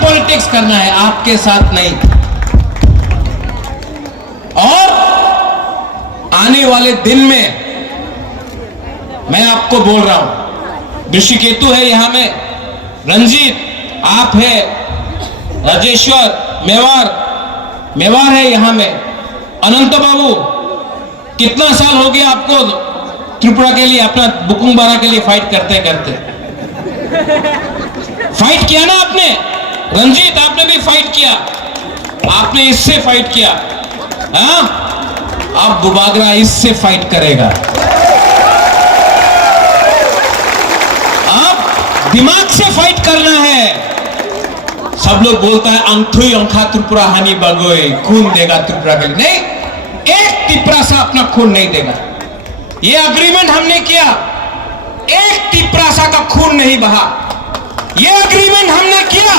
Politics करना है, आपके साथ नहीं। और आने वाले दिन में मैं आपको बोल रहा हूं, ऋषिकेतु है यहां में, रंजीत आप है, राजेश्वर मेवार है यहां में, अनंत बाबू कितना साल हो गया आपको त्रिपुरा के लिए, अपना बुकुंगबारा के लिए फाइट करते करते? फाइट किया ना आपने? रंजीत आपने भी फाइट किया, आपने इससे फाइट किया। हाँ, अब बुबागरा इससे फाइट करेगा। अब दिमाग से फाइट करना है। सब लोग बोलता है अंथुई अंखा त्रिपुरा हानि बगोई, खून देगा त्रिपुरा के लिए। नहीं, एक त्रिपुरा सा अपना खून नहीं देगा। ये अग्रीमेंट हमने किया, एक त्रिपुरा सा का खून नहीं बहा। ये अग्रीमेंट हमने किया,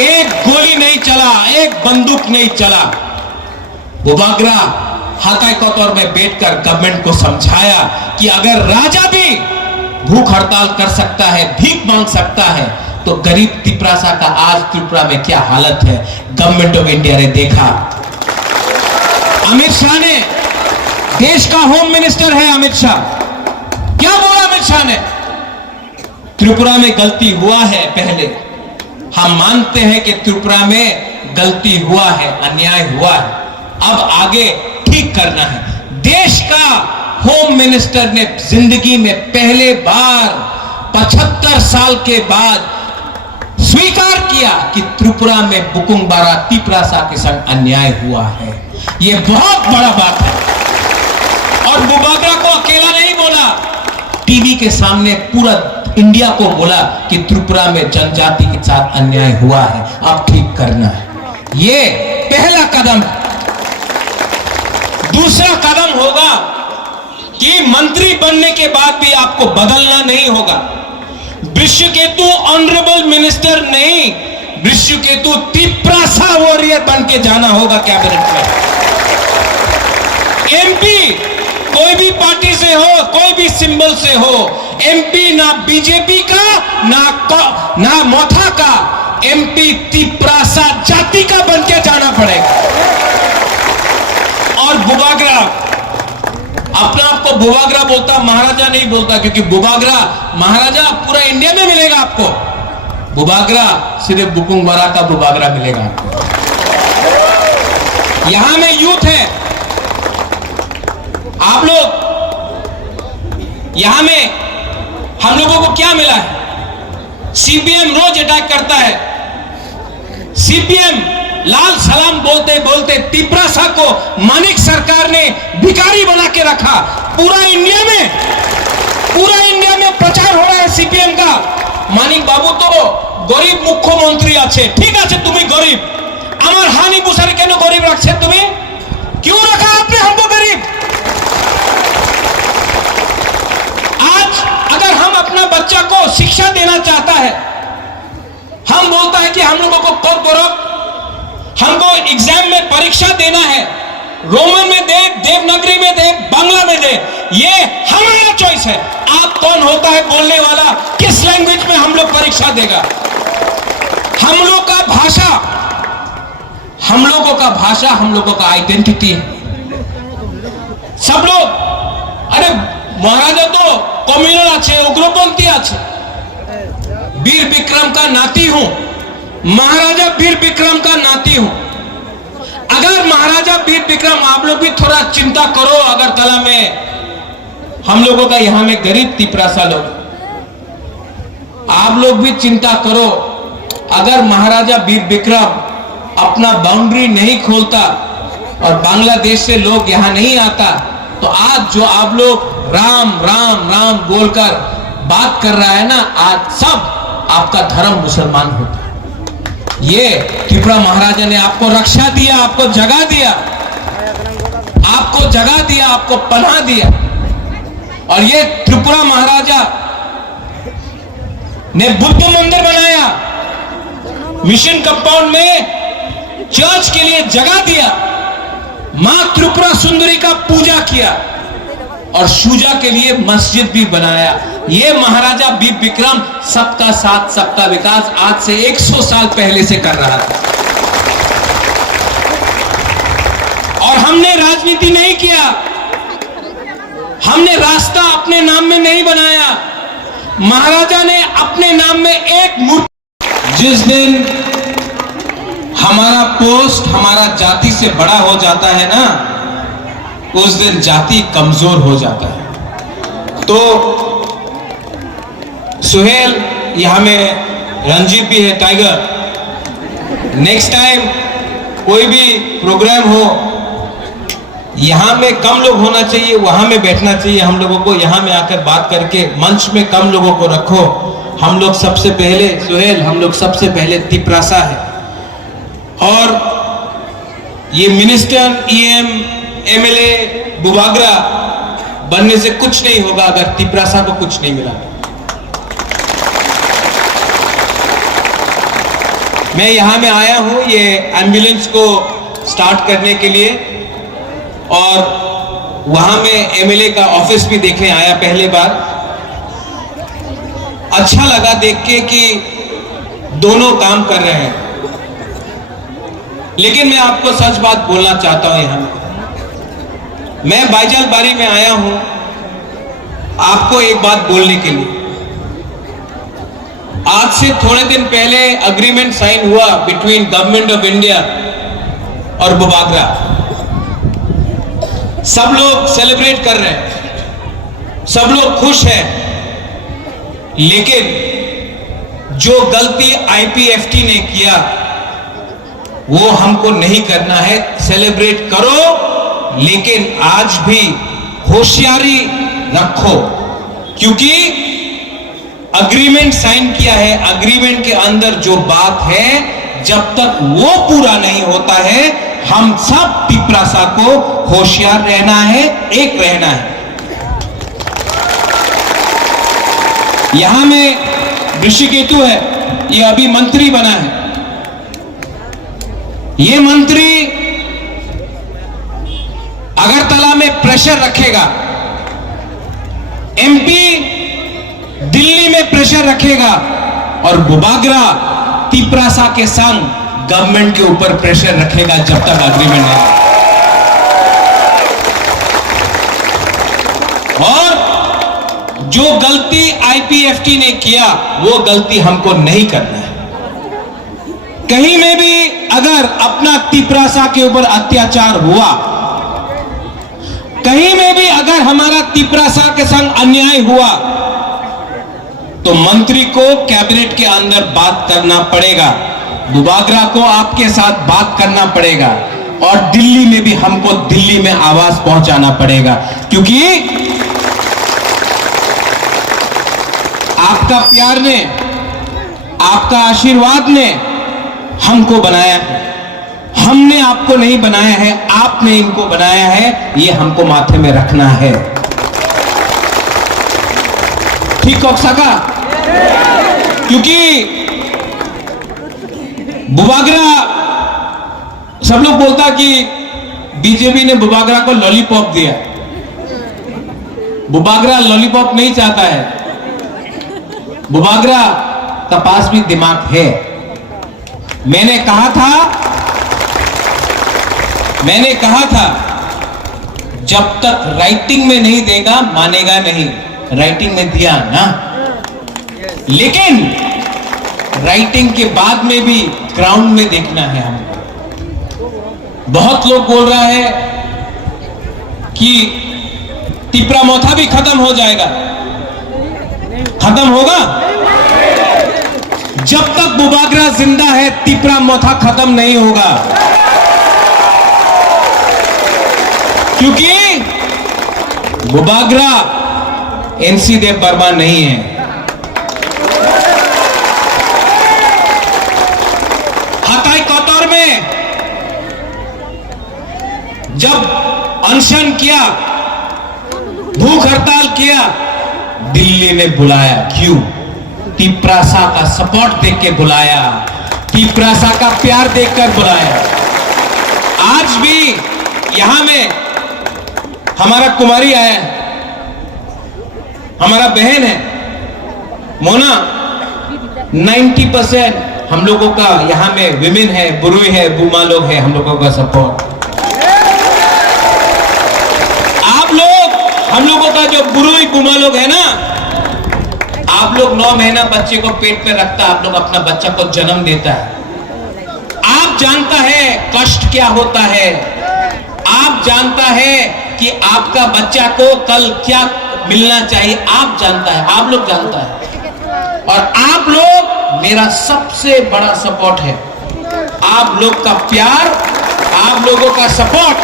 एक गोली नहीं चला, एक बंदूक नहीं चला। बुबागरा हाथाई कोतौर में बैठकर गवर्नमेंट को समझाया कि अगर राजा भी भूख हड़ताल कर सकता है, भीख मांग सकता है, तो गरीब त्रिपुरा का आज त्रिपुरा में क्या हालत है गवर्नमेंट ऑफ इंडिया ने देखा। अमित शाह ने, देश का होम मिनिस्टर है अमित शाह, क्या बोला अमित शाह ने? त्रिपुरा में गलती हुआ है, पहले हम मानते हैं कि त्रिपुरा में गलती हुआ है, अन्याय हुआ है, अब आगे ठीक करना है। देश का होम मिनिस्टर ने जिंदगी में पहले बार 75 साल के बाद स्वीकार किया कि त्रिपुरा में बुकुंगबारा त्रिपुरा के संग अन्याय हुआ है। यह बहुत बड़ा बात है। और बुबागरा को अकेला नहीं बोला, टीवी के सामने पूरा इंडिया को बोला कि त्रिपुरा में जनजाति के साथ अन्याय हुआ है, अब ठीक करना है। यह पहला कदम है। दूसरा कदम होगा कि मंत्री बनने के बाद भी आपको बदलना नहीं होगा। ऋषिकेतु ऑनरेबल मिनिस्टर नहीं, ऋषिकेतु त्रिपुरा वॉरियर बन के जाना होगा कैबिनेट में। एमपी कोई भी पार्टी से हो, कोई भी सिंबल से हो, एमपी ना बीजेपी का ना मोथा का, एमपी त्रिपुरा जाति का बन के जाना पड़ेगा। और बुबागरा अपना आपको बुबागरा बोलता, महाराजा नहीं बोलता, क्योंकि बुबागरा महाराजा पूरा इंडिया में मिलेगा आपको, बुबागरा सिर्फ बुकुंगबारा का बुबागरा मिलेगा आपको। यहां में यूथ है, आप लोग, यहां में हम लोगों को क्या मिला है? सीपीएम रोज अटैक करता है। सीपीएम लाल सलाम बोलते बोलते त्रिपुरा को मानिक सरकार ने भिखारी बना के रखा। पूरा इंडिया में प्रचार हो रहा है सीपीएम का। मानिक बाबू तो गरीब मुख्यमंत्री आछे, ठीक है, तुम्हें गरीब, আমার हानि बुसारे केन गरीब रखे, तुम्हें क्यों रखा आपने हमको गरीब? आज अगर हम अपना बच्चा को शिक्षा देना चाहता है, हम बोलता है कि हम लोगों को करो, हमको एग्जाम में परीक्षा देना है, रोमन में दे, देवनागरी में दे, बांग्ला में दे, ये हमारा चॉइस है। आप कौन होता है बोलने वाला, किस लैंग्वेज में हम लोग परीक्षा देगा? हम लोगों का भाषा, हम लोगों का आइडेंटिटी है। सब लोग, अरे महाराजा तो कम्युनल आछे, उग्रपंथी आछे, वीर विक्रम का नाती हूं, महाराजा वीर विक्रम का नाती हूं। अगर महाराजा वीर विक्रम, आप लोग भी थोड़ा चिंता करो, अगरतला में हम लोगों का, यहां में गरीब त्रिपुरा लोग, आप लोग भी चिंता करो। अगर महाराजा वीर विक्रम अपना बाउंड्री नहीं खोलता और बांग्लादेश से लोग यहां नहीं आता, तो आज जो आप लोग राम राम राम बोलकर बात कर रहा है ना, आज सब आपका धर्म मुसलमान होता। ये त्रिपुरा महाराजा ने आपको रक्षा दिया, आपको जगह दिया, आपको पनाह दिया। और ये त्रिपुरा महाराजा ने बुद्ध मंदिर बनाया, मिशन कंपाउंड में चर्च के लिए जगह दिया, मां त्रिपुरा सुंदरी का पूजा किया और पूजा के लिए मस्जिद भी बनाया। ये महाराजा बी विक्रम सबका साथ सबका विकास आज से 100 साल पहले से कर रहा था। और हमने राजनीति नहीं किया, हमने रास्ता अपने नाम में नहीं बनाया, महाराजा ने अपने नाम में एक मूर्ति। जिस दिन हमारा पोस्ट हमारा जाति से बड़ा हो जाता है ना, उस दिन जाति कमजोर हो जाता है। तो सुहेल, यहां में रंजीत भी है, टाइगर, नेक्स्ट टाइम कोई भी प्रोग्राम हो, यहां में कम लोग होना चाहिए, वहां में बैठना चाहिए हम लोगों को, यहां में आकर बात करके मंच में कम लोगों को रखो। हम लोग सबसे पहले सुहेल, हम लोग सबसे पहले तिपरासा है, और ये मिनिस्टर, ईएम, एमएलए बुबागरा बनने से कुछ नहीं होगा अगर तिपरासा को कुछ नहीं मिला। मैं यहां में आया हूं ये एम्बुलेंस को स्टार्ट करने के लिए, और वहां में एमएलए का ऑफिस भी देखने आया पहले बार। अच्छा लगा देख के कि दोनों काम कर रहे हैं। लेकिन मैं आपको सच बात बोलना चाहता हूं, यहां मैं बाईजाल बारी में आया हूं आपको एक बात बोलने के लिए। आज से थोड़े दिन पहले एग्रीमेंट साइन हुआ बिटवीन गवर्नमेंट ऑफ इंडिया और बुबागरा। सब लोग सेलिब्रेट कर रहे हैं, सब लोग खुश हैं, लेकिन जो गलती आईपीएफटी ने किया वो हमको नहीं करना है। सेलिब्रेट करो, लेकिन आज भी होशियारी रखो, क्योंकि एग्रीमेंट साइन किया है, एग्रीमेंट के अंदर जो बात है जब तक वो पूरा नहीं होता है, हम सब तिपरासा को होशियार रहना है, एक रहना है। यहां में ऋषिकेतु है, ये अभी मंत्री बना है। ये मंत्री अगरतला में प्रेशर रखेगा, एमपी दिल्ली में प्रेशर रखेगा, और बुबागरा तिपरासा के संग गवर्नमेंट के ऊपर प्रेशर रखेगा जब तक एग्रीमेंट नहीं। और जो गलती आईपीएफटी ने किया वो गलती हमको नहीं करना है। कहीं में भी अगर अपना तिपरासा के ऊपर अत्याचार हुआ, कहीं में भी अगर हमारा तिपरासा के संग अन्याय हुआ, तो मंत्री को कैबिनेट के अंदर बात करना पड़ेगा, बुबागरा को आपके साथ बात करना पड़ेगा, और दिल्ली में भी हमको दिल्ली में आवाज पहुंचाना पड़ेगा, क्योंकि आपका प्यार ने, आपका आशीर्वाद ने हमको बनाया है। हमने आपको नहीं बनाया है, आपने इनको बनाया है, ये हमको माथे में रखना है। ठीक हो सका? क्योंकि बुबागरा, सब लोग बोलता कि बीजेपी ने बुबागरा को लॉलीपॉप दिया। बुबागरा लॉलीपॉप नहीं चाहता है, बुबागरा का पास भी दिमाग है। मैंने कहा था जब तक राइटिंग में नहीं देगा मानेगा नहीं। राइटिंग में दिया ना, लेकिन राइटिंग के बाद में भी ग्राउंड में देखना है हमको। बहुत लोग बोल रहा है कि तिपरा मोथा भी खत्म हो जाएगा। खत्म होगा? जब तक बुबागरा जिंदा है तिपरा मोथा खत्म नहीं होगा, क्योंकि बुबागरा एनसी देव वर्मा नहीं है। हताई कोतौर में जब अनशन किया, भूख हड़ताल किया, दिल्ली ने बुलाया। क्यों? तिपरासा का सपोर्ट देख के बुलाया, तिपरासा का प्यार देखकर बुलाया। आज भी यहां में हमारा कुमारी आया है, हमारा बहन है, मोना 90% हम लोगों का यहां में विमेन है, बुरुई है, बुमा लोग है, हम लोगों का सपोर्ट। आप लोग, हम लोगों का जो बुरुई बुमा लोग है ना, आप लोग 9 महीना बच्चे को पेट पे रखता, आप लोग अपना बच्चा को जन्म देता है। आप जानता है कष्ट क्या होता है, आप जानता है कि आपका बच्चा को कल क्या मिलना चाहिए, आप जानता है, आप लोग जानता है। और आप लोग मेरा सबसे बड़ा सपोर्ट है, आप लोग का प्यार, आप लोगों का सपोर्ट।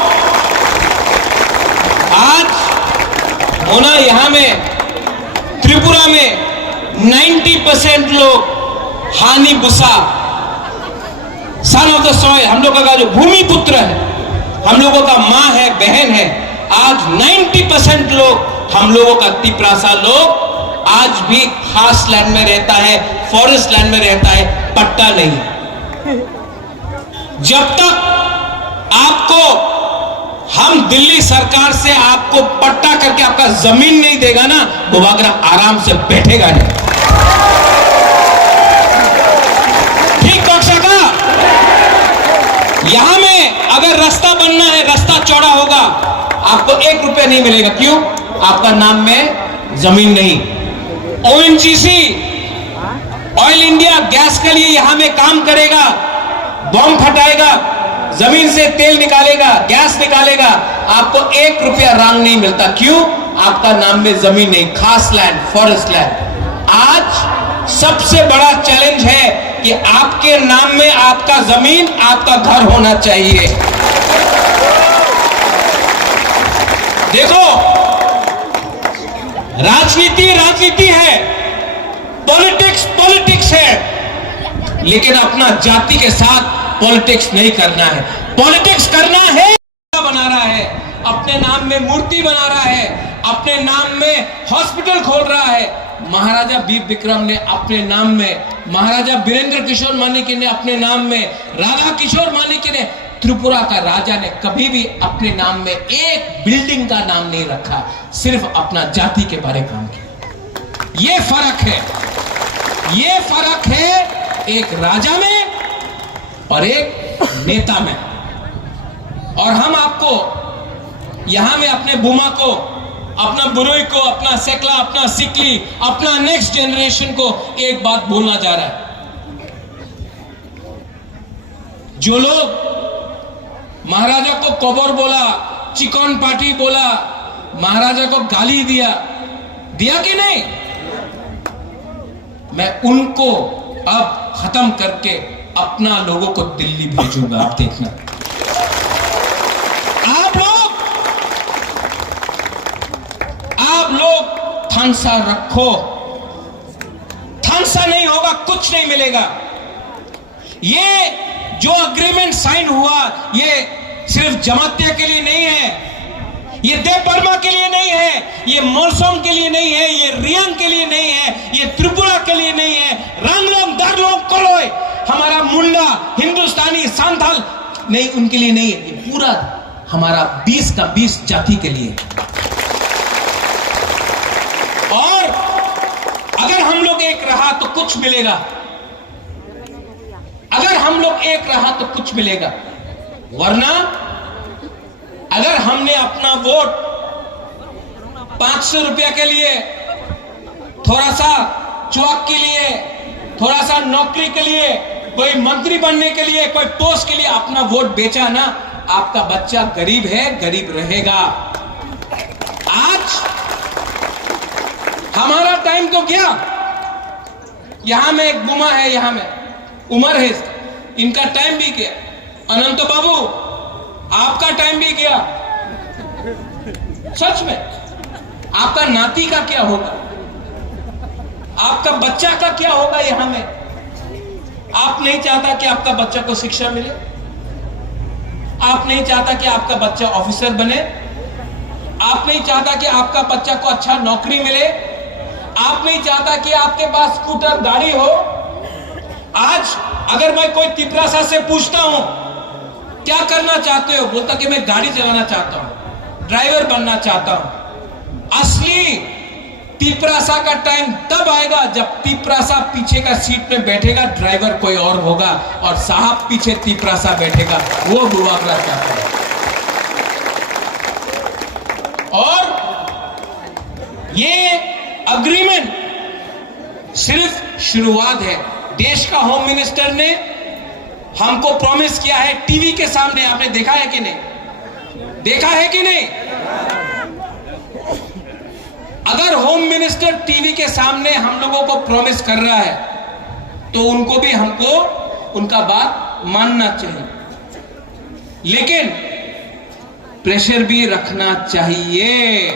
आज होना यहां में त्रिपुरा में 90% लोग हानि Busa, son of the soil, हम लोगों का जो भूमि पुत्र है, हम लोगों का मां है, बहन है, आज 90% लोग, हम लोगों का तिपरासा लोग आज भी खास लैंड में रहता है, फॉरेस्ट लैंड में रहता है, पट्टा नहीं। जब तक आपको हम दिल्ली सरकार से आपको पट्टा करके आपका जमीन नहीं देगा ना, बुबागरा आराम से बैठेगा नहीं। ठीक कक्षा का यहां में अगर रास्ता बनना है, रास्ता चौड़ा होगा, आपको 1 रुपया नहीं मिलेगा। क्यों? आपका नाम में जमीन नहीं। ओएनजीसी, ऑयल इंडिया गैस के लिए यहां में काम करेगा, बॉम्ब फटाएगा, जमीन से तेल निकालेगा, गैस निकालेगा, आपको 1 रुपया रांग नहीं मिलता। क्यों? आपका नाम में जमीन नहीं, खास लैंड, फॉरेस्ट लैंड। आज सबसे बड़ा चैलेंज है कि आपके नाम में आपका जमीन, आपका घर होना चाहिए। देखो, राजनीति राजनीति है, पॉलिटिक्स पॉलिटिक्स है, लेकिन अपना जाति के साथ पॉलिटिक्स नहीं करना है। पॉलिटिक्स करना है, बना रहा है, अपने नाम में मूर्ति बना रहा है, अपने नाम में हॉस्पिटल खोल रहा है। महाराजा वीर विक्रम ने अपने नाम में, महाराजा वीरेंद्र किशोर मानिक ने अपने नाम में, राधा किशोर मानिक ने, त्रिपुरा का राजा ने कभी भी अपने नाम में एक बिल्डिंग का नाम नहीं रखा, सिर्फ अपना जाति के बारे काम किया। ये फर्क है, ये फर्क है एक राजा में और एक नेता में। और हम आपको यहां में अपने बुमा को, अपना बुरुई को, अपना सेकला, अपना सिकली, अपना नेक्स्ट जनरेशन को एक बात बोलना जा रहा है। जो लोग महाराजा को कबर बोला, चिकन पार्टी बोला, महाराजा को गाली दिया कि नहीं, मैं उनको अब खत्म करके अपना लोगों को दिल्ली भेजूंगा। आप देखना, आप लोग थानसा रखो, थानसा नहीं होगा, कुछ नहीं मिलेगा। ये जो अग्रीमेंट साइन हुआ, ये सिर्फ जमातिया के लिए नहीं है, ये देवबर्मा के लिए नहीं है, ये मोरसोम के लिए नहीं है, ये रियांग के लिए नहीं है, ये त्रिपुरा के लिए नहीं है, रंगलोंग, दारलोंग, कोलोय, हमारा मुंडा, हिंदुस्तानी, सांथाल नहीं, उनके लिए नहीं है, ये पूरा हमारा 20 का 20 जाति के लिए। और अगर हम लोग एक रहा तो कुछ मिलेगा, अगर हम लोग एक रहा तो कुछ मिलेगा, वरना अगर हमने अपना वोट 500 रुपया के लिए, थोड़ा सा चौक के लिए, थोड़ा सा नौकरी के लिए, कोई मंत्री बनने के लिए, कोई पोस्ट के लिए अपना वोट बेचा ना, आपका बच्चा गरीब है, गरीब रहेगा। आज हमारा टाइम तो क्या, यहां में एक बुमा है, यहां में उमर है, इनका टाइम भी गया। अनंत बाबू, आपका टाइम भी गया। सच में आपका नाती का क्या होगा, आपका बच्चा का क्या होगा यहां में? आप नहीं चाहता कि आपका बच्चा को शिक्षा मिले, आप नहीं चाहता कि आपका बच्चा ऑफिसर बने, आप नहीं चाहता कि आपका बच्चा को अच्छा नौकरी मिले, आप नहीं चाहता कि आपके पास स्कूटर गाड़ी हो। आज अगर मैं कोई तिपरासा से पूछता हूं क्या करना चाहते हो, बोलता कि मैं गाड़ी चलाना चाहता हूं, ड्राइवर बनना चाहता हूं। असली तीपरासा का टाइम तब आएगा जब तीपरासा पीछे का सीट में बैठेगा, ड्राइवर कोई और होगा और साहब पीछे तीपरासा बैठेगा, वो बुवागरा चाहता है। और ये अग्रीमेंट सिर्फ शुरुआत है। देश का होम मिनिस्टर ने हमको प्रॉमिस किया है टीवी के सामने, आपने देखा है कि नहीं? देखा है कि नहीं? अगर होम मिनिस्टर टीवी के सामने हम लोगों को प्रॉमिस कर रहा है तो उनको भी हमको उनका बात मानना चाहिए, लेकिन प्रेशर भी रखना चाहिए।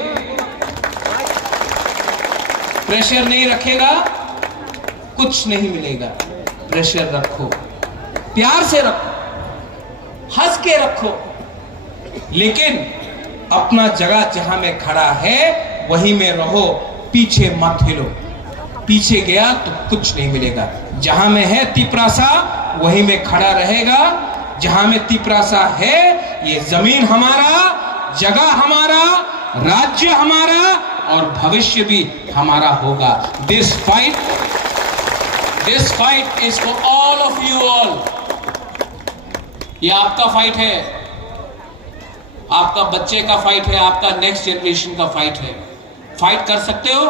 प्रेशर नहीं रखेगा कुछ नहीं मिलेगा। प्रेशर रखो, प्यार से रखो, हंस के रखो, लेकिन अपना जगह जहां में खड़ा है वहीं में रहो, पीछे मत हिलो। पीछे गया तो कुछ नहीं मिलेगा। जहां में है तीपरासा वहीं में खड़ा रहेगा। जहां में तीपरासा है, ये जमीन हमारा, जगह हमारा, राज्य हमारा और भविष्य भी हमारा होगा। This fight is for all of you all. ये आपका फाइट है, आपका बच्चे का फाइट है, आपका नेक्स्ट जनरेशन का फाइट है। फाइट कर सकते हो?